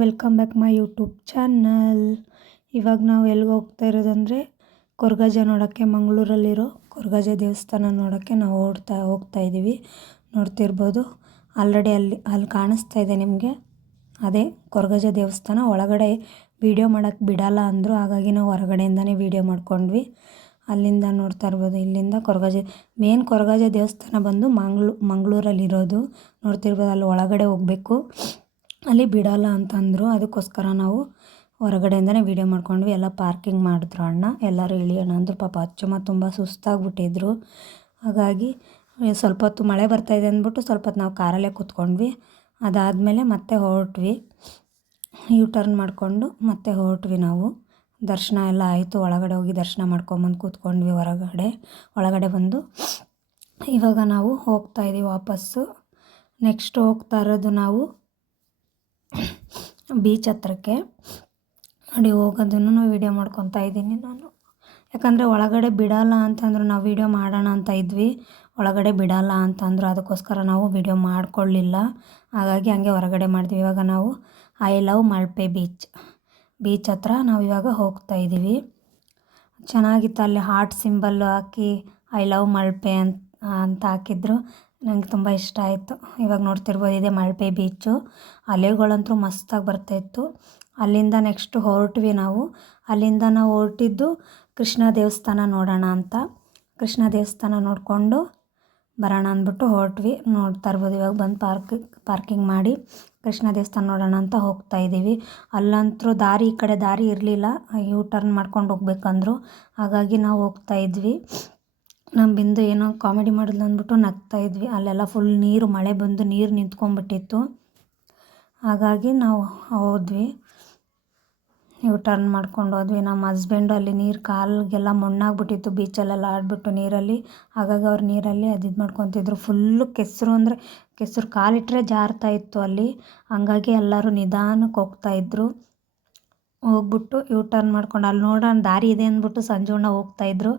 Welcome back my YouTube channel. ಇವಾಗ ನಾವು ಎಲ್ಲಿಗೆ ಹೋಗ್ತಾ ಇರೋದಂದರೆ ಕೊರಗಜ್ಜ ನೋಡೋಕ್ಕೆ, ಮಂಗಳೂರಲ್ಲಿರೋ ಕೊರಗಜ್ಜ ದೇವಸ್ಥಾನ ನೋಡೋಕ್ಕೆ ನಾವು ಹೋಗ್ತಾ ಇದ್ದೀವಿ. ನೋಡ್ತಿರ್ಬೋದು ಆಲ್ರೆಡಿ ಅಲ್ಲಿ ಕಾಣಿಸ್ತಾ ಇದೆ ನಿಮಗೆ. ಅದೇ ಕೊರಗಜ್ಜ ದೇವಸ್ಥಾನ. ಒಳಗಡೆ ವೀಡಿಯೋ ಮಾಡೋಕ್ಕೆ ಬಿಡಲ್ಲ ಅಂದರು, ಹಾಗಾಗಿ ನಾವು ಹೊರಗಡೆಯಿಂದನೇ ವೀಡಿಯೋ ಮಾಡ್ಕೊಂಡ್ವಿ. ಅಲ್ಲಿಂದ ನೋಡ್ತಾ ಇರ್ಬೋದು, ಇಲ್ಲಿಂದ ಕೊರಗಜ್ಜ ದೇವಸ್ಥಾನ ಬಂದು ಮಂಗಳೂರಲ್ಲಿರೋದು. ನೋಡ್ತಿರ್ಬೋದು ಅಲ್ಲಿ ಒಳಗಡೆ ಹೋಗಬೇಕು, ಅಲ್ಲಿ ಬಿಡಲ್ಲ ಅಂತಂದರು. ಅದಕ್ಕೋಸ್ಕರ ನಾವು ಹೊರಗಡೆಯಿಂದನೇ ವೀಡಿಯೋ ಮಾಡ್ಕೊಂಡ್ವಿ. ಎಲ್ಲ ಪಾರ್ಕಿಂಗ್ ಮಾಡಿದ್ರು ಅಣ್ಣ. ಎಲ್ಲರೂ ಇಳಿಯೋಣ ಅಂದರು. ಪಾಪ ಅಚ್ಚಮ್ಮ ತುಂಬ ಸುಸ್ತಾಗ್ಬಿಟ್ಟಿದ್ರು. ಹಾಗಾಗಿ ಸ್ವಲ್ಪ ಹೊತ್ತು ಮಳೆ ಬರ್ತಾಯಿದೆ ಅಂದ್ಬಿಟ್ಟು ಸ್ವಲ್ಪ ಹೊತ್ತು ನಾವು ಕಾರಲ್ಲೇ ಕೂತ್ಕೊಂಡ್ವಿ. ಅದಾದಮೇಲೆ ಮತ್ತೆ ಹೊರಟ್ವಿ, ಯೂ ಟರ್ನ್ ಮಾಡಿಕೊಂಡು ಮತ್ತೆ ಹೊರಟ್ವಿ ನಾವು. ದರ್ಶನ ಎಲ್ಲ ಆಯಿತು. ಒಳಗಡೆ ಹೋಗಿ ದರ್ಶನ ಮಾಡ್ಕೊಂಬಂದು ಕೂತ್ಕೊಂಡ್ವಿ ಒಳಗಡೆ ಬಂದು ಇವಾಗ ನಾವು ಹೋಗ್ತಾಯಿದ್ದೀವಿ ವಾಪಸ್ಸು. ನೆಕ್ಸ್ಟ್ ಹೋಗ್ತಾ ಇರೋದು ನಾವು ಬೀಚ್ ಹತ್ರಕ್ಕೆ. ನೋಡಿ ಹೋಗೋದನ್ನು ವೀಡಿಯೋ ಮಾಡ್ಕೊತಾ ಇದ್ದೀನಿ ನಾನು. ಯಾಕಂದರೆ ಒಳಗಡೆ ಬಿಡಲ್ಲ ಅಂತಂದ್ರು, ನಾವು ವೀಡಿಯೋ ಮಾಡೋಣ ಅಂತ ಇದ್ವಿ, ಒಳಗಡೆ ಬಿಡಲ್ಲ ಅಂತಂದರು. ಅದಕ್ಕೋಸ್ಕರ ನಾವು ವೀಡಿಯೋ ಮಾಡ್ಕೊಳ್ಳಿಲ್ಲ. ಹಾಗಾಗಿ ಹಂಗೆ ಹೊರಗಡೆ ಮಾಡಿದ್ವಿ. ಇವಾಗ ನಾವು ಐ ಲವ್ ಮಲ್ಪೆ ಬೀಚ್ ಹತ್ರ ನಾವು ಇವಾಗ ಹೋಗ್ತಾ ಇದ್ದೀವಿ. ಚೆನ್ನಾಗಿತ್ತು. ಅಲ್ಲಿ heart symbol hockey I love Malpe ಅಂತ ಹಾಕಿದ್ರು. ನನಗೆ ತುಂಬ ಇಷ್ಟ ಆಯಿತು. ಇವಾಗ ನೋಡ್ತಿರ್ಬೋದು ಇದೆ ಮಲ್ಪೆ ಬೀಚು. ಅಲೆಗಳಂತೂ ಮಸ್ತಾಗಿ ಬರ್ತಾಯಿತ್ತು. ಅಲ್ಲಿಂದ ನೆಕ್ಸ್ಟ್ ಹೊರಟ್ವಿ ನಾವು. ಅಲ್ಲಿಂದ ನಾವು ಹೊರಟಿದ್ದು ಕೃಷ್ಣ ದೇವಸ್ಥಾನ ನೋಡೋಣ ಅಂತ. ಕೃಷ್ಣ ದೇವಸ್ಥಾನ ನೋಡಿಕೊಂಡು ಬರೋಣ ಅಂದ್ಬಿಟ್ಟು ಹೊರಟ್ವಿ. ನೋಡ್ತಾ ಇರ್ಬೋದು ಇವಾಗ ಬಂದು ಪಾರ್ಕಿಂಗ್ ಮಾಡಿ ಕೃಷ್ಣ ದೇವಸ್ಥಾನ ನೋಡೋಣ ಅಂತ ಹೋಗ್ತಾ ಇದ್ದೀವಿ. ಅಲ್ಲಂತೂ ಈ ಕಡೆ ದಾರಿ ಇರಲಿಲ್ಲ, ಯೂ ಟರ್ನ್ ಮಾಡ್ಕೊಂಡು ಹೋಗ್ಬೇಕಂದ್ರು. ಹಾಗಾಗಿ ನಾವು ಹೋಗ್ತಾ ಇದ್ವಿ. ನಮ್ಮ ಬಿಂದು ಏನೋ ಕಾಮಿಡಿ ಮಾಡಿದ್ಲು ಅಂದ್ಬಿಟ್ಟು ನಗ್ತಾ ಇದ್ವಿ. ಅಲ್ಲೆಲ್ಲ ಫುಲ್ ನೀರು, ಮಳೆ ಬಂದು ನೀರು ನಿಂತ್ಕೊಂಡ್ಬಿಟ್ಟಿತ್ತು. ಹಾಗಾಗಿ ನಾವು ಹೋದ್ವಿ, ಯೂ ಟರ್ನ್ ಮಾಡ್ಕೊಂಡು ಹೋದ್ವಿ. ನಮ್ಮ ಹಸ್ಬೆಂಡು ಅಲ್ಲಿ ನೀರು ಕಾಲಿಗೆಲ್ಲ ಮಣ್ಣಾಗ್ಬಿಟ್ಟಿತ್ತು, ಬೀಚಲ್ಲೆಲ್ಲ ಆಡಿಬಿಟ್ಟು ನೀರಲ್ಲಿ. ಹಾಗಾಗಿ ಅವ್ರು ನೀರಲ್ಲಿ ಇದು ಮಾಡ್ಕೊತಿದ್ರು. ಫುಲ್ಲು ಕೆಸರು, ಅಂದರೆ ಕೆಸರು ಕಾಲಿಟ್ಟರೆ ಜಾರ್ತಾ ಇತ್ತು ಅಲ್ಲಿ. ಹಂಗಾಗಿ ಎಲ್ಲರೂ ನಿಧಾನಕ್ಕೆ ಹೋಗ್ತಾಯಿದ್ರು. ಹೋಗ್ಬಿಟ್ಟು ಯೂ ಟರ್ನ್ ಮಾಡ್ಕೊಂಡು ಅಲ್ಲಿ ನೋಡೋಣ ದಾರಿ ಇದೆ ಅಂದ್ಬಿಟ್ಟು ಸಂಜುಣ್ಣ ಹೋಗ್ತಾಯಿದ್ರು.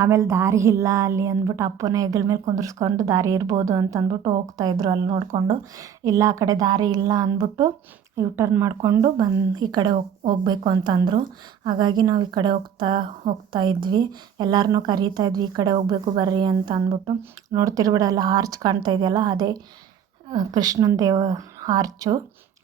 ಆಮೇಲೆ ದಾರಿ ಇಲ್ಲ ಅಲ್ಲಿ ಅಂದ್ಬಿಟ್ಟು ಅಪ್ಪನ ಹೆಗಲ ಮೇಲೆ ಕುಂದ್ರಿಸ್ಕೊಂಡು ದಾರಿ ಇರ್ಬೋದು ಅಂತಂದ್ಬಿಟ್ಟು ಹೋಗ್ತಾಯಿದ್ರು. ಅಲ್ಲಿ ನೋಡಿಕೊಂಡು ಇಲ್ಲ ಆ ಕಡೆ ದಾರಿ ಇಲ್ಲ ಅಂದ್ಬಿಟ್ಟು ಯೂ ಟರ್ನ್ ಮಾಡಿಕೊಂಡು ಈ ಕಡೆ ಹೋಗಬೇಕು ಅಂತಂದರು. ಹಾಗಾಗಿ ನಾವು ಈ ಕಡೆ ಹೋಗ್ತಾ ಇದ್ವಿ. ಎಲ್ಲರನ್ನೂ ಕರೀತಾ ಇದ್ವಿ, ಈ ಕಡೆ ಹೋಗಬೇಕು ಬರ್ರಿ ಅಂತ ಅಂದ್ಬಿಟ್ಟು. ನೋಡ್ತಿರ್ಬೇಡ ಅಲ್ಲಿ ಆರ್ಚ್ ಕಾಣ್ತಾ ಇದೆಯಲ್ಲ, ಅದೇ ಕೃಷ್ಣನ ಆರ್ಚು.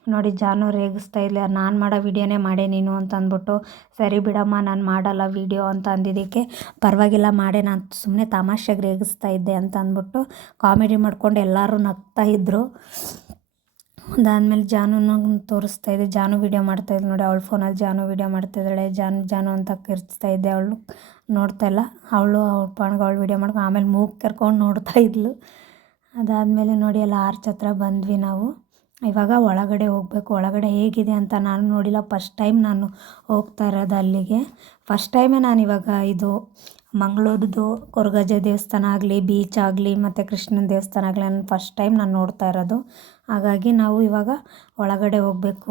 ನೋಡಿ ಜಾನು ರೇಗಿಸ್ತಾ ಇಲ್ಲ, ನಾನು ಮಾಡೋ ವೀಡಿಯೋನೇ ಮಾಡೇ ನೀನು ಅಂತ ಅಂದ್ಬಿಟ್ಟು. ಸರಿ ಬಿಡಮ್ಮ ನಾನು ಮಾಡಲ್ಲ ವೀಡಿಯೋ ಅಂತ ಅಂದಿದ್ದಕ್ಕೆ, ಪರವಾಗಿಲ್ಲ ಮಾಡೇ, ನಾನು ಸುಮ್ಮನೆ ತಮಾಷೆಗೆ ರೇಗಿಸ್ತಾ ಇದ್ದೆ ಅಂತ ಅಂದ್ಬಿಟ್ಟು ಕಾಮಿಡಿ ಮಾಡ್ಕೊಂಡು ಎಲ್ಲರೂ ನಗ್ತಾ ಇದ್ದರು. ಅದಾದಮೇಲೆ ಜಾನುನ ತೋರಿಸ್ತಾ ಇದ್ದೆ. ಜಾನು ವೀಡಿಯೋ ಮಾಡ್ತಾಯಿದ್ಲು ನೋಡಿ, ಅವಳ ಫೋನಲ್ಲಿ ಜಾನು ವೀಡಿಯೋ ಮಾಡ್ತಾಯಿದ್ದಾಳೆ. ಜಾನು ಅಂತ ಕಿರ್ಚ್ತಾ ಇದ್ದೆ. ಅವಳು ನೋಡ್ತಾಯಿಲ್ಲ, ಅವಳು ವೀಡಿಯೋ ಮಾಡ್ಕೊಂಡು ಆಮೇಲೆ ಮೂಗು ಕರ್ಕೊಂಡು ನೋಡ್ತಾ ಇದ್ಲು. ಅದಾದಮೇಲೆ ನೋಡಿ ಎಲ್ಲ ಆರ್ಚ್ ಹತ್ರ ಬಂದ್ವಿ ನಾವು. ಇವಾಗ ಒಳಗಡೆ ಹೋಗಬೇಕು. ಒಳಗಡೆ ಹೇಗಿದೆ ಅಂತ ನಾನು ನೋಡಿಲ್ಲ, ಫಸ್ಟ್ ಟೈಮ್ ನಾನು ಹೋಗ್ತಾ ಇರೋದು ಅಲ್ಲಿಗೆ. ಫಸ್ಟ್ ಟೈಮೇ ನಾನು ಇವಾಗ ಇದು ಮಂಗಳೂರದ್ದು ಕೊರಗಜ್ಜ ದೇವಸ್ಥಾನ ಆಗಲಿ, ಬೀಚ್ ಆಗಲಿ ಮತ್ತು ಕೃಷ್ಣನ ದೇವಸ್ಥಾನ ಆಗಲಿ ನಾನು ಫಸ್ಟ್ ಟೈಮ್ ನಾನು ನೋಡ್ತಾ ಇರೋದು. ಹಾಗಾಗಿ ನಾವು ಇವಾಗ ಒಳಗಡೆ ಹೋಗಬೇಕು.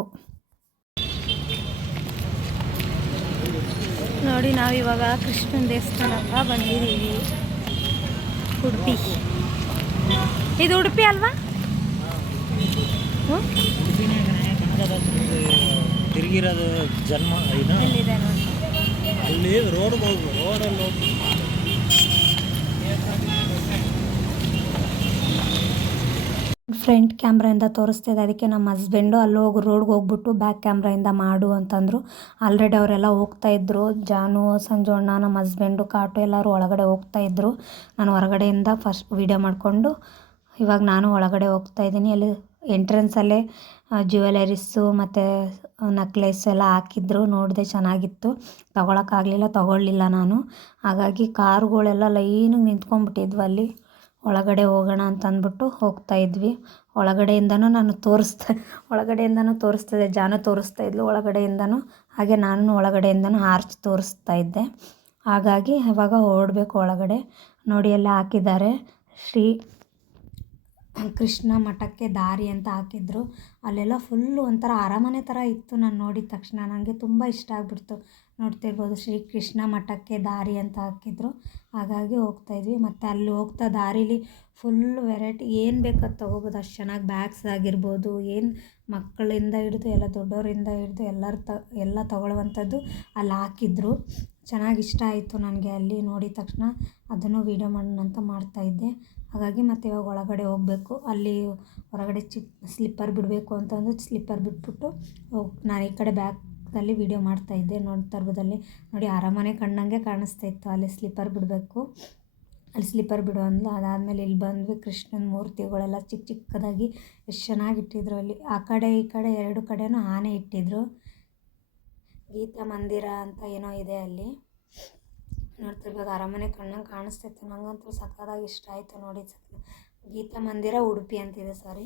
ನೋಡಿ ನಾವು ಇವಾಗ ಕೃಷ್ಣನ ದೇವಸ್ಥಾನ ಹತ್ರ ಬಂದಿದ್ದೀವಿ. ಉಡುಪಿ, ಇದು ಉಡುಪಿ ಅಲ್ವಾ? ತಿರುಗಿರೋದು ಜನ್ಮ ಎಲ್ಲಿದೆ ನೋಡಿ, ಅಲ್ಲಿ ರೋಡಲ್ಲಿ ಹೋಗಿ ಫ್ರಂಟ್ ಕ್ಯಾಮ್ರಾಯಿಂದ ತೋರಿಸ್ತಿದ್ದೆ. ಅದಕ್ಕೆ ನಮ್ಮ ಹಸ್ಬೆಂಡು ಅಲ್ಲಿ ರೋಡ್ಗೆ ಹೋಗ್ಬಿಟ್ಟು ಬ್ಯಾಕ್ ಕ್ಯಾಮ್ರಾಯಿಂದ ಮಾಡು ಅಂತಂದರು. ಆಲ್ರೆಡಿ ಅವರೆಲ್ಲ ಹೋಗ್ತಾಯಿದ್ರು. ಜಾನು, ಸಂಜು ಅಣ್ಣ, ನಮ್ಮ ಹಸ್ಬೆಂಡು, ಕಾಟು ಎಲ್ಲರೂ ಒಳಗಡೆ ಹೋಗ್ತಾಯಿದ್ರು. ನಾನು ಹೊರಗಡೆಯಿಂದ ಫಸ್ಟ್ ವೀಡಿಯೋ ಮಾಡಿಕೊಂಡು ಇವಾಗ ನಾನು ಒಳಗಡೆ ಹೋಗ್ತಾಯಿದ್ದೀನಿ. ಅಲ್ಲಿ ಎಂಟ್ರೆನ್ಸಲ್ಲೇ ಜ್ಯುವೆಲರೀಸು ಮತ್ತು ನೆಕ್ಲೆಸ್ ಎಲ್ಲ ಹಾಕಿದ್ರು. ನೋಡಿದೆ, ಚೆನ್ನಾಗಿತ್ತು. ತೊಗೊಳ್ಳಿಲ್ಲ ನಾನು. ಹಾಗಾಗಿ ಕಾರುಗಳೆಲ್ಲ ಲೈನಿಗೆ ನಿಂತ್ಕೊಂಡ್ಬಿಟ್ಟಿದ್ವು ಅಲ್ಲಿ. ಒಳಗಡೆ ಹೋಗೋಣ ಅಂತ ಅಂದ್ಬಿಟ್ಟು ಹೋಗ್ತಾಯಿದ್ವಿ. ಒಳಗಡೆಯಿಂದನೂ ತೋರಿಸ್ತಿದ್ದೆ. ಜಾನು ತೋರಿಸ್ತಾ ಇದ್ಲು ಒಳಗಡೆಯಿಂದನೂ. ಹಾಗೆ ನಾನು ಒಳಗಡೆಯಿಂದನೂ ಆರ್ಚ್ ತೋರಿಸ್ತಾ ಇದ್ದೆ. ಹಾಗಾಗಿ ಇವಾಗ ಹೊರಡಬೇಕು ಒಳಗಡೆ. ನೋಡಿ ಎಲ್ಲ ಹಾಕಿದ್ದಾರೆ ಕೃಷ್ಣ ಮಠಕ್ಕೆ ದಾರಿ ಅಂತ ಹಾಕಿದ್ರು. ಅಲ್ಲೆಲ್ಲ ಫುಲ್ಲು ಒಂಥರ ಅರಮನೆ ಥರ ಇತ್ತು. ನಾನು ನೋಡಿದ ತಕ್ಷಣ ನನಗೆ ತುಂಬ ಇಷ್ಟ ಆಗಿಬಿಡ್ತು. ನೋಡ್ತಿರ್ಬೋದು ಶ್ರೀ ಕೃಷ್ಣ ಮಠಕ್ಕೆ ದಾರಿ ಅಂತ ಹಾಕಿದ್ರು. ಹಾಗಾಗಿ ಹೋಗ್ತಾಯಿದ್ವಿ. ಮತ್ತು ಅಲ್ಲಿ ಹೋಗ್ತಾ ದಾರಿಲಿ ಫುಲ್ಲು ವೆರೈಟಿ ಏನು ಬೇಕು ಅದು ತೊಗೋಬೋದು. ಅಷ್ಟು ಚೆನ್ನಾಗಿ ಬ್ಯಾಗ್ಸ್ ಆಗಿರ್ಬೋದು, ಏನು ಮಕ್ಕಳಿಂದ ಹಿಡಿದು ಎಲ್ಲ ದೊಡ್ಡವರಿಂದ ಹಿಡಿದು ಎಲ್ಲ ತೊಗೊಳ್ಳುವಂಥದ್ದು ಅಲ್ಲಿ ಹಾಕಿದ್ರು. ಚೆನ್ನಾಗಿ ಇಷ್ಟ ಆಯಿತು ನನಗೆ ಅಲ್ಲಿ ನೋಡಿದ ತಕ್ಷಣ. ಅದನ್ನು ವೀಡಿಯೋ ಮಾಡೋಣ ಅಂತ ಮಾಡ್ತಾಯಿದ್ದೆ. ಹಾಗಾಗಿ ಮತ್ತು ಇವಾಗ ಒಳಗಡೆ ಹೋಗಬೇಕು. ಅಲ್ಲಿ ಹೊರಗಡೆ ಸ್ಲಿಪ್ಪರ್ ಬಿಡಬೇಕು ಅಂತಂದು ಸ್ಲಿಪ್ಪರ್ ಬಿಟ್ಬಿಟ್ಟು ನಾನು ಈ ಕಡೆ ಬ್ಯಾಗ್ದಲ್ಲಿ ವೀಡಿಯೋ ಮಾಡ್ತಾಯಿದ್ದೆ. ನೋಡ್ತಾ ಇರ್ಬೋದಲ್ಲಿ ನೋಡಿ, ಅರಮನೆ ಕಣ್ಣಂಗೆ ಕಾಣಿಸ್ತಾ ಇತ್ತು. ಅಲ್ಲಿ ಸ್ಲಿಪ್ಪರ್ ಬಿಡಬೇಕು. ಅಲ್ಲಿ ಸ್ಲಿಪ್ಪರ್ ಬಿಡು ಅಂದ್ಲು. ಅದಾದಮೇಲೆ ಇಲ್ಲಿ ಬಂದ್ವಿ. ಕೃಷ್ಣನ ಮೂರ್ತಿಗಳೆಲ್ಲ ಚಿಕ್ಕ ಚಿಕ್ಕದಾಗಿ ಎಷ್ಟು ಚೆನ್ನಾಗಿ ಇಟ್ಟಿದ್ರು. ಅಲ್ಲಿ ಆ ಕಡೆ ಈ ಕಡೆ ಎರಡು ಕಡೆನೂ ಆನೆ ಇಟ್ಟಿದ್ರು. ಗೀತಾ ಮಂದಿರ ಅಂತ ಏನೋ ಇದೆ ಅಲ್ಲಿ. ನೋಡ್ತಿರ್ಬೋದು ಅರಮನೆ ಕಣ್ಣಂಗೆ ಕಾಣಿಸ್ತಿತ್ತು. ನನಗಂತೂ ಸಖತ್ತಾಗಿ ಇಷ್ಟ ಆಯಿತು ನೋಡಿ. ಗೀತಾ ಮಂದಿರ ಉಡುಪಿ ಅಂತಿದೆ, ಸಾರಿ.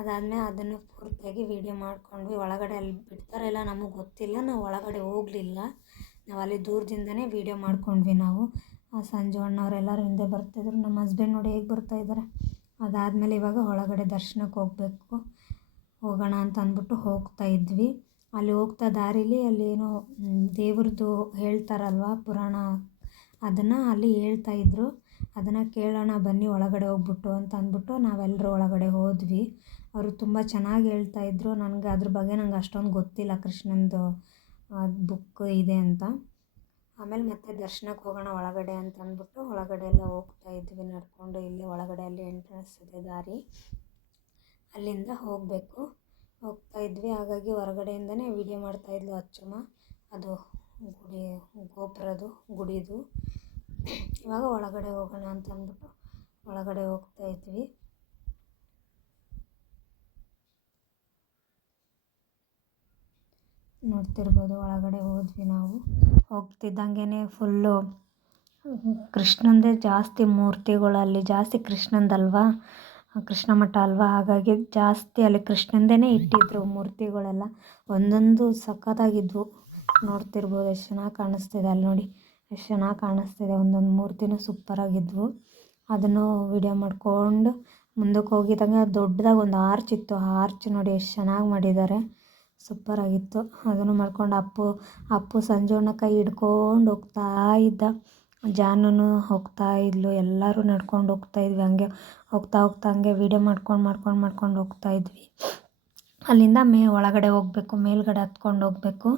ಅದಾದಮೇಲೆ ಅದನ್ನು ಪೂರ್ತಿಯಾಗಿ ವೀಡಿಯೋ ಮಾಡ್ಕೊಂಡ್ವಿ. ಒಳಗಡೆ ಅಲ್ಲಿ ಬಿಡ್ತಾರೋ ಇಲ್ಲ ನಮಗೆ ಗೊತ್ತಿಲ್ಲ, ನಾವು ಒಳಗಡೆ ಹೋಗಲಿಲ್ಲ. ನಾವು ಅಲ್ಲಿ ದೂರದಿಂದನೇ ವೀಡಿಯೋ ಮಾಡ್ಕೊಂಡ್ವಿ ನಾವು. ಸಂಜು ಅಣ್ಣವರೆಲ್ಲರೂ ಹಿಂದೆ ಬರ್ತಾಯಿದ್ರು. ನಮ್ಮ ಹಸ್ಬೆಂಡ್ ನೋಡಿ ಹೇಗೆ ಬರ್ತಾಯಿದ್ದಾರೆ. ಅದಾದಮೇಲೆ ಇವಾಗ ಒಳಗಡೆ ದರ್ಶನಕ್ಕೆ ಹೋಗೋಣ ಅಂತ ಅಂದ್ಬಿಟ್ಟು ಹೋಗ್ತಾಯಿದ್ವಿ. ಅಲ್ಲಿ ಹೋಗ್ತಾ ದಾರಿಲಿ ಅಲ್ಲಿ ಏನೋ ದೇವ್ರದ್ದು ಹೇಳ್ತಾರಲ್ವ ಪುರಾಣ, ಅದನ್ನು ಅಲ್ಲಿ ಹೇಳ್ತಾಯಿದ್ರು. ಅದನ್ನು ಕೇಳೋಣ ಬನ್ನಿ ಒಳಗಡೆ ಹೋಗ್ಬಿಟ್ಟು ಅಂತ ಅಂದ್ಬಿಟ್ಟು ನಾವೆಲ್ಲರೂ ಒಳಗಡೆ ಹೋದ್ವಿ. ಅವರು ತುಂಬ ಚೆನ್ನಾಗಿ ಹೇಳ್ತಾಯಿದ್ರು. ನನಗೆ ಅದ್ರ ಬಗ್ಗೆ ನಂಗೆ ಅಷ್ಟೊಂದು ಗೊತ್ತಿಲ್ಲ, ಕೃಷ್ಣಂದು ಬುಕ್ ಇದೆ ಅಂತ. ಆಮೇಲೆ ಮತ್ತೆ ದರ್ಶನಕ್ಕೆ ಹೋಗೋಣ ಒಳಗಡೆ ಅಂತ ಅಂದ್ಬಿಟ್ಟು ಒಳಗಡೆ ಎಲ್ಲ ಹೋಗ್ತಾಯಿದ್ವಿ ನಡ್ಕೊಂಡು. ಇಲ್ಲಿ ಒಳಗಡೆ ಅಲ್ಲಿ ಎಂಟ್ರೆನ್ಸ್ ಇದೆ ದಾರಿ, ಅಲ್ಲಿಂದ ಹೋಗ್ತಾಯಿದ್ವಿ. ಹಾಗಾಗಿ ಹೊರಗಡೆಯಿಂದನೇ ವೀಡಿಯೋ ಮಾಡ್ತಾಯಿದ್ಲು ಅಚ್ಚಮ್ಮ. ಅದು ಗೋಪುರದ್ದು ಗುಡಿದು. ಇವಾಗ ಒಳಗಡೆ ಹೋಗೋಣ ಅಂತ ಅಂದ್ಬಿಟ್ಟು ಒಳಗಡೆ ಹೋಗ್ತಾಯಿದ್ವಿ. ನೋಡ್ತಿರ್ಬೋದು ಒಳಗಡೆ ಹೋದ್ವಿ ನಾವು. ಹೋಗ್ತಿದ್ದಂಗೆ ಫುಲ್ಲು ಕೃಷ್ಣಂದೇ ಜಾಸ್ತಿ ಮೂರ್ತಿಗಳಲ್ಲಿ, ಜಾಸ್ತಿ ಕೃಷ್ಣಂದಲ್ವಾ, ಕೃಷ್ಣ ಮಠ ಅಲ್ವಾ, ಹಾಗಾಗಿ ಜಾಸ್ತಿ ಅಲ್ಲಿ ಕೃಷ್ಣಂದೇ ಇಟ್ಟಿದ್ರು ಮೂರ್ತಿಗಳೆಲ್ಲ. ಒಂದೊಂದು ಸಖತ್ತಾಗಿದ್ವು. ನೋಡ್ತಿರ್ಬೋದು ಎಷ್ಟು ಚೆನ್ನಾಗಿ ಕಾಣಿಸ್ತಿದೆ. ಅಲ್ಲಿ ನೋಡಿ ಎಷ್ಟು ಚೆನ್ನಾಗಿ ಕಾಣಿಸ್ತಿದೆ. ಒಂದೊಂದು ಮೂರ್ತಿನೂ ಸೂಪರಾಗಿದ್ವು. ಅದನ್ನು ವೀಡಿಯೋ ಮಾಡ್ಕೊಂಡು ಮುಂದಕ್ಕೆ ಹೋಗಿದ್ದಂಗೆ ದೊಡ್ಡದಾಗಿ ಒಂದು ಆರ್ಚ್ ಇತ್ತು. ಆ ಆರ್ಚ್ ನೋಡಿ ಎಷ್ಟು ಚೆನ್ನಾಗಿ ಮಾಡಿದ್ದಾರೆ, ಸೂಪರಾಗಿತ್ತು. ಅದನ್ನು ಮಾಡ್ಕೊಂಡು ಅಪ್ಪು ಸಂಜುವಣ್ಣ ಕೈ ಹಿಡ್ಕೊಂಡು ಹೋಗ್ತಾ ಇದ್ದ. ಜಾನೂ ಹೋಗ್ತಾ ಇದ್ಲು. ಎಲ್ಲರೂ ನಡ್ಕೊಂಡು ಹೋಗ್ತಾಯಿದ್ವಿ. ಹಂಗೆ ಹೋಗ್ತಾ ಹಂಗೆ ವೀಡಿಯೋ ಮಾಡ್ಕೊಂಡು ಹೋಗ್ತಾಯಿದ್ವಿ. ಅಲ್ಲಿಂದ ಒಳಗಡೆ ಹೋಗಬೇಕು, ಮೇಲ್ಗಡೆ ಹತ್ಕೊಂಡು ಹೋಗಬೇಕು.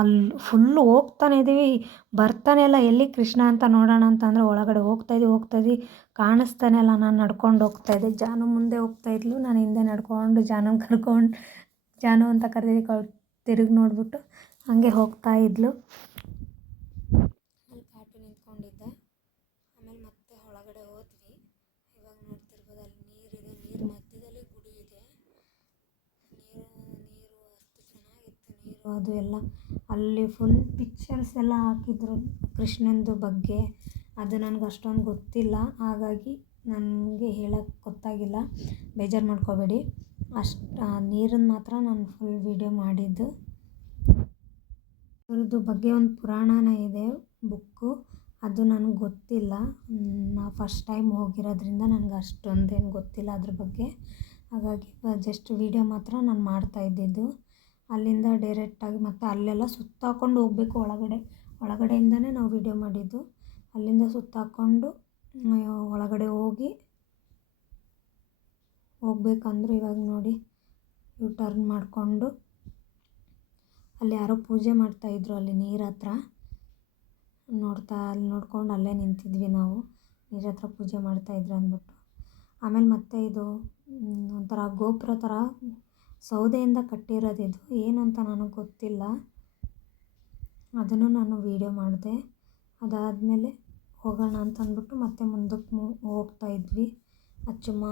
ಅಲ್ಲಿ ಫುಲ್ಲು ಹೋಗ್ತಾನೆ ಇದ್ದೀವಿ, ಬರ್ತಾನೆ ಇಲ್ಲ. ಎಲ್ಲಿ ಕೃಷ್ಣ ಅಂತ ನೋಡೋಣ ಅಂತಂದರೆ ಒಳಗಡೆ ಹೋಗ್ತಾಯಿದ್ವಿ ಕಾಣಿಸ್ತಾನೆ ಇಲ್ಲ. ನಾನು ನಡ್ಕೊಂಡು ಹೋಗ್ತಾಯಿದ್ದೆ, ಜಾನು ಮುಂದೆ ಹೋಗ್ತಾಯಿದ್ಲು, ನಾನು ಹಿಂದೆ ನಡ್ಕೊಂಡು ಜಾನುನ ಕರ್ಕೊಂಡು ಜಾನು ಅಂತ ಕರೆದಿದ್ದು ತಿರುಗಿ ನೋಡಿಬಿಟ್ಟು ಹಾಗೆ ಹೋಗ್ತಾಯಿದ್ಲು. ಅಲ್ಲಿ ಪಾಟು ನಿಂತ್ಕೊಂಡಿದ್ದೆ. ಆಮೇಲೆ ಮತ್ತೆ ಒಳಗಡೆ ಹೋದ್ವಿ. ಇವಾಗ ನೋಡ್ತಿರ್ಬೋದು ಅಲ್ಲಿ ನೀರಿದೆ, ನೀರು ಮಧ್ಯದಲ್ಲಿ ಗುಡಿ ಇದೆ. ನೀರು ಅಷ್ಟು ಚೆನ್ನಾಗಿತ್ತು ನೀರು. ಅದು ಎಲ್ಲ ಅಲ್ಲಿ ಫುಲ್ ಪಿಕ್ಚರ್ಸ್ ಎಲ್ಲ ಹಾಕಿದ್ರು ಕೃಷ್ಣಂದು ಬಗ್ಗೆ. ಅದು ನನಗೆ ಅಷ್ಟೊಂದು ಗೊತ್ತಿಲ್ಲ, ಹಾಗಾಗಿ ನನಗೆ ಹೇಳೋಕ್ಕೆ ಗೊತ್ತಾಗಿಲ್ಲ, ಬೇಜಾರು ಮಾಡ್ಕೋಬೇಡಿ. ನೀರನ್ನು ಮಾತ್ರ ನಾನು ಫುಲ್ ವೀಡಿಯೋ ಮಾಡಿದ್ದು. ಅದ್ರದ್ದು ಬಗ್ಗೆ ಒಂದು ಪುರಾಣನೇ ಇದೆ ಬುಕ್ಕು, ಅದು ನನಗೆ ಗೊತ್ತಿಲ್ಲ. ನಾ ಫಸ್ಟ್ ಟೈಮ್ ಹೋಗಿರೋದ್ರಿಂದ ನನಗೆ ಅಷ್ಟೊಂದೇನು ಗೊತ್ತಿಲ್ಲ ಅದ್ರ ಬಗ್ಗೆ. ಹಾಗಾಗಿ ಜಸ್ಟ್ ವೀಡಿಯೋ ಮಾತ್ರ ನಾನು ಮಾಡ್ತಾಯಿದ್ದಿದ್ದು. ಅಲ್ಲಿಂದ ಡೈರೆಕ್ಟಾಗಿ ಮತ್ತೆ ಅಲ್ಲೆಲ್ಲ ಸುತ್ತಾಕೊಂಡು ಹೋಗಬೇಕು ಒಳಗಡೆಯಿಂದನೇ ನಾವು ವೀಡಿಯೋ ಮಾಡಿದ್ದು. ಅಲ್ಲಿಂದ ಸುತ್ತಾಕೊಂಡು ಒಳಗಡೆ ಹೋಗ್ಬೇಕಂದ್ರೆ ಇವಾಗ ನೋಡಿ ಯೂ ಟರ್ನ್ ಮಾಡಿಕೊಂಡು ಅಲ್ಲಿ ಯಾರೋ ಪೂಜೆ ಮಾಡ್ತಾಯಿದ್ರು ಅಲ್ಲಿ ನೀರ ಹತ್ರ. ಅಲ್ಲಿ ನೋಡ್ಕೊಂಡು ಅಲ್ಲೇ ನಿಂತಿದ್ವಿ ನಾವು, ನೀರ ಹತ್ರ ಪೂಜೆ ಮಾಡ್ತಾಯಿದ್ರು ಅಂದ್ಬಿಟ್ಟು. ಆಮೇಲೆ ಮತ್ತೆ ಇದು ಒಂಥರ ಗೋಪುರ ಥರ ಸೌದೆಯಿಂದ ಕಟ್ಟಿರೋದಿದು, ಏನು ಅಂತ ನನಗೆ ಗೊತ್ತಿಲ್ಲ. ಅದನ್ನು ನಾನು ವೀಡಿಯೋ ಮಾಡಿದೆ. ಅದಾದಮೇಲೆ ಹೋಗೋಣ ಅಂತ ಅಂದ್ಬಿಟ್ಟು ಮತ್ತೆ ಮುಂದಕ್ಕೆ ಹೋಗ್ತಾಯಿದ್ವಿ. ಅಚ್ಚಮ್ಮ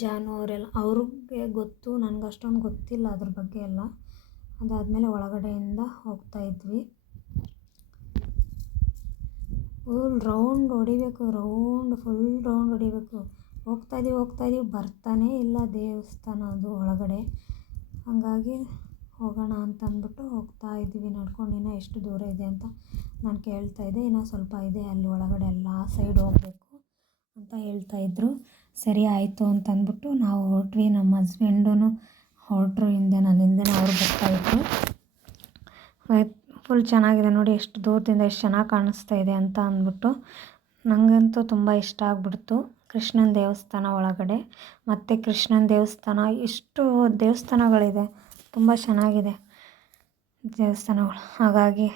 ಜಾನು ಅವ್ರಿಗೆ ಗೊತ್ತು, ನನಗೆ ಅಷ್ಟೊಂದು ಗೊತ್ತಿಲ್ಲ ಅದ್ರ ಬಗ್ಗೆ ಎಲ್ಲ. ಅದಾದಮೇಲೆ ಒಳಗಡೆಯಿಂದ ಹೋಗ್ತಾಯಿದ್ವಿ. ಫುಲ್ ರೌಂಡ್ ಹೊಡಿಬೇಕು, ಫುಲ್ ರೌಂಡ್ ಹೊಡಿಬೇಕು. ಹೋಗ್ತಾಯಿದ್ದೀವಿ ಬರ್ತಾನೇ ಇಲ್ಲ ದೇವಸ್ಥಾನ ಅದು ಒಳಗಡೆ. ಹಾಗಾಗಿ ಹೋಗೋಣ ಅಂತ ಅಂದ್ಬಿಟ್ಟು ಹೋಗ್ತಾಯಿದ್ವಿ ನಡ್ಕೊಂಡು. ಇನ್ನೂ ಎಷ್ಟು ದೂರ ಇದೆ ಅಂತ ನಾನು ಕೇಳ್ತಾಯಿದ್ದೆ. ಇನ್ನೂ ಸ್ವಲ್ಪ ಇದೆ ಅಲ್ಲಿ ಒಳಗಡೆ ಎಲ್ಲ ಸೈಡ್ ಹೋಗಬೇಕು ಅಂತ ಹೇಳ್ತಾಯಿದ್ರು. ಸರಿ ಆಯಿತು ಅಂತಂದ್ಬಿಟ್ಟು ನಾವು ಹೊರಟ್ವಿ. ನಮ್ಮ ಹಸ್ಬೆಂಡೂ ಹೊರಟ್ರು, ನನ್ನ ಹಿಂದೆನೇ ಅವರು ಬರ್ತಾಯಿದ್ರು. ಫುಲ್ ಚೆನ್ನಾಗಿದೆ ನೋಡಿ, ಎಷ್ಟು ದೂರದಿಂದ ಎಷ್ಟು ಚೆನ್ನಾಗಿ ಕಾಣಿಸ್ತಾ ಇದೆ ಅಂತ ಅಂದ್ಬಿಟ್ಟು ನನಗಂತೂ ತುಂಬ ಇಷ್ಟ ಆಗಿಬಿಡ್ತು. ಕೃಷ್ಣನ ದೇವಸ್ಥಾನ ಒಳಗಡೆ, ಮತ್ತು ಕೃಷ್ಣನ ದೇವಸ್ಥಾನ, ಎಷ್ಟು ದೇವಸ್ಥಾನಗಳಿದೆ, ತುಂಬ ಚೆನ್ನಾಗಿದೆ ದೇವಸ್ಥಾನಗಳು. ಹಾಗಾಗಿ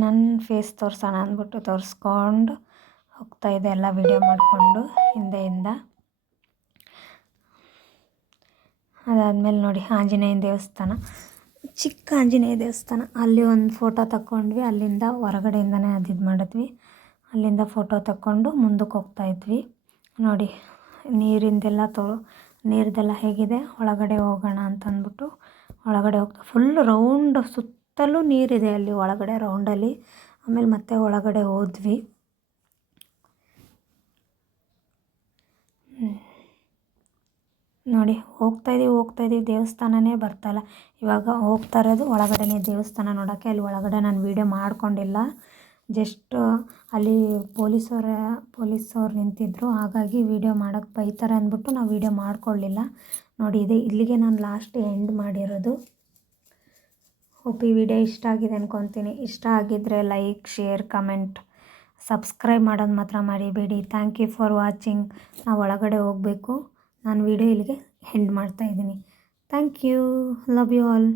ನನ್ನ ಫೇಸ್ ತೋರಿಸೋಣ ಅಂದ್ಬಿಟ್ಟು ತೋರಿಸ್ಕೊಂಡು ಹೋಗ್ತಾಯಿದ್ದೆ, ಎಲ್ಲ ವೀಡಿಯೋ ಮಾಡಿಕೊಂಡು ಹಿಂದೆಯಿಂದ. ಅದಾದಮೇಲೆ ನೋಡಿ ಆಂಜನೇಯನ ದೇವಸ್ಥಾನ, ಚಿಕ್ಕ ಆಂಜನೇಯ ದೇವಸ್ಥಾನ, ಅಲ್ಲಿ ಒಂದು ಫೋಟೋ ತಗೊಂಡ್ವಿ. ಅಲ್ಲಿಂದ ಹೊರಗಡೆಯಿಂದನೇ ಅದು ಇದು ಮಾಡಿದ್ವಿ. ಅಲ್ಲಿಂದ ಫೋಟೋ ತಗೊಂಡು ಮುಂದಕ್ಕೆ ಹೋಗ್ತಾಯಿದ್ವಿ. ನೋಡಿ ನೀರ್ದೆಲ್ಲ ಹೇಗಿದೆ, ಒಳಗಡೆ ಹೋಗೋಣ ಅಂತಂದ್ಬಿಟ್ಟು ಒಳಗಡೆ ಫುಲ್ ರೌಂಡ್ ಸುತ್ತಲೂ ನೀರಿದೆ ಅಲ್ಲಿ ಒಳಗಡೆ ರೌಂಡಲ್ಲಿ. ಆಮೇಲೆ ಮತ್ತೆ ಒಳಗಡೆ ಹೋದ್ವಿ. ನೋಡಿ ಹೋಗ್ತಾಯಿದ್ದೀವಿ ದೇವಸ್ಥಾನನೇ ಬರ್ತಾಯಿಲ್ಲ. ಇವಾಗ ಹೋಗ್ತಾ ಇರೋದು ಒಳಗಡೆನೇ ದೇವಸ್ಥಾನ ನೋಡೋಕ್ಕೆ. ಅಲ್ಲಿ ಒಳಗಡೆ ನಾನು ವೀಡಿಯೋ ಮಾಡ್ಕೊಂಡಿಲ್ಲ, ಜಸ್ಟ್ ಅಲ್ಲಿ ಪೊಲೀಸವ್ರು ನಿಂತಿದ್ದರು. ಹಾಗಾಗಿ ವೀಡಿಯೋ ಮಾಡೋಕ್ಕೆ ಬೈತಾರೆ ಅಂದ್ಬಿಟ್ಟು ನಾವು ವೀಡಿಯೋ ಮಾಡ್ಕೊಳ್ಳಿಲ್ಲ. ನೋಡಿ ಇಲ್ಲಿಗೆ ನಾನು ಲಾಸ್ಟ್ ಎಂಡ್ ಮಾಡಿರೋದು. ಹೋಪ್ ಈ ವಿಡಿಯೋ ಇಷ್ಟ ಆಗಿದೆ ಅಂದ್ಕೊತೀನಿ. ಇಷ್ಟ ಆಗಿದ್ದರೆ ಲೈಕ್, ಶೇರ್, ಕಮೆಂಟ್, ಸಬ್ಸ್ಕ್ರೈಬ್ ಮಾಡೋದು ಮಾತ್ರ ಮರಿಬೇಡಿ. Thank you for watching. ನಾವು ಒಳಗಡೆ ಹೋಗಬೇಕು. ನಾನು ವಿಡಿಯೋ ಇಲ್ಲಿಗೆ ಎಂಡ್ ಮಾಡ್ತಾಯಿದ್ದೀನಿ. Thank you, love you all.